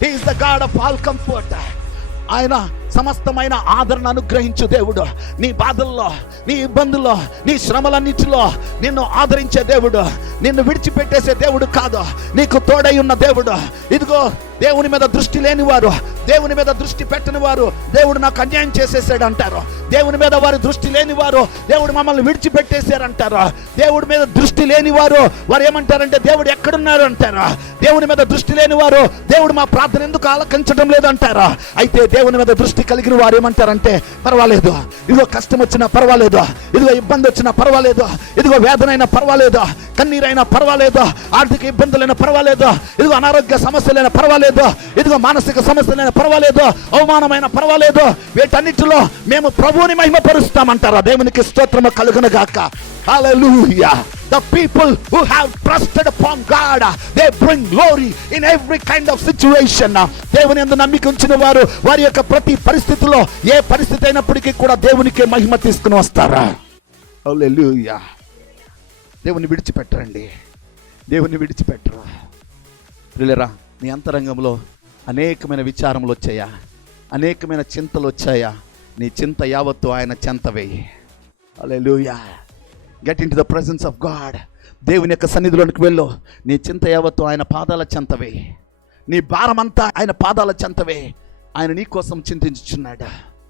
He is the God of all comfort. ఆయన సమస్తమైన ఆదరణ అనుగ్రహించు దేవుడు. నీ బాధల్లో, నీ ఇబ్బందుల్లో, నీ శ్రమలన్నిటిలో నిన్ను ఆదరించే దేవుడు, నిన్ను విడిచిపెట్టేసే దేవుడు కాదు, నీకు తోడై ఉన్న దేవుడు. ఇదిగో దేవుని మీద దృష్టి లేని వారు, దేవుని మీద దృష్టి పెట్టని వారు దేవుడు నాకు అన్యాయం చేసేసాడు అంటారు. దేవుని మీద వారి దృష్టి లేని వారు దేవుడు మమ్మల్ని విడిచిపెట్టేశారంటారు. దేవుడి మీద దృష్టి లేని వారు ఏమంటారంటే దేవుడు ఎక్కడున్నారు అంటారు. దేవుని మీద దృష్టి లేని వారు దేవుడు మా ప్రార్థన ఎందుకు ఆలకించడం లేదంటారు. అయితే దేవుని మీద దృష్టి కలిగిన వారు ఏమంటారంటే పర్వాలేదు, ఇదిగో కష్టం వచ్చినా పర్వాలేదు, ఇదిగో ఇబ్బంది వచ్చినా పర్వాలేదు, ఇదిగో వేదన అయినా పర్వాలేదు, కన్నీరైనా పర్వాలేదు, ఆర్థిక ఇబ్బందులైనా పర్వాలేదు, ఇదిగో అనారోగ్య సమస్యలైనా పర్వాలేదు, ఇదిగో మానసిక సమస్యలైనా పర్వాలేదు, అవమానమైన పర్వాలేదు, వీటన్నిటిలో మేము ప్రభువుని మహిమపరుస్తామంటారా. దేవునికి స్తోత్రము కలుగును గాక. హల్లెలూయా. The people who have trusted upon God, they bring glory in every kind of situation. దేవుని యందు నమ్మిక ఉంచిన వారు వారి యొక్క ప్రతి పరిస్థితిలో, ఏ పరిస్థితి అయినప్పటికీ కూడా దేవునికే మహిమ తీసుకుని వస్తారా. హల్లెలూయా. దేవుని విడిచిపెట్టరండి, దేవుని విడిచిపెట్టరు. ప్రియులారా, నీ అంతరంగంలో అనేకమైన విచారములు వచ్చాయా, అనేకమైన చింతలు వచ్చాయా, నీ చింత యావత్తు ఆయన చెంత వేయి. Hallelujah. Get into the presence of God. దేవుని యొక్క సన్నిధిలోనికి వెళ్ళు. నీ చింత యావత్తు ఆయన పాదాల చెంతవే, నీ భారమంతా ఆయన పాదాల చెంతవే. ఆయన నీ కోసం చింతించుచున్నాడు.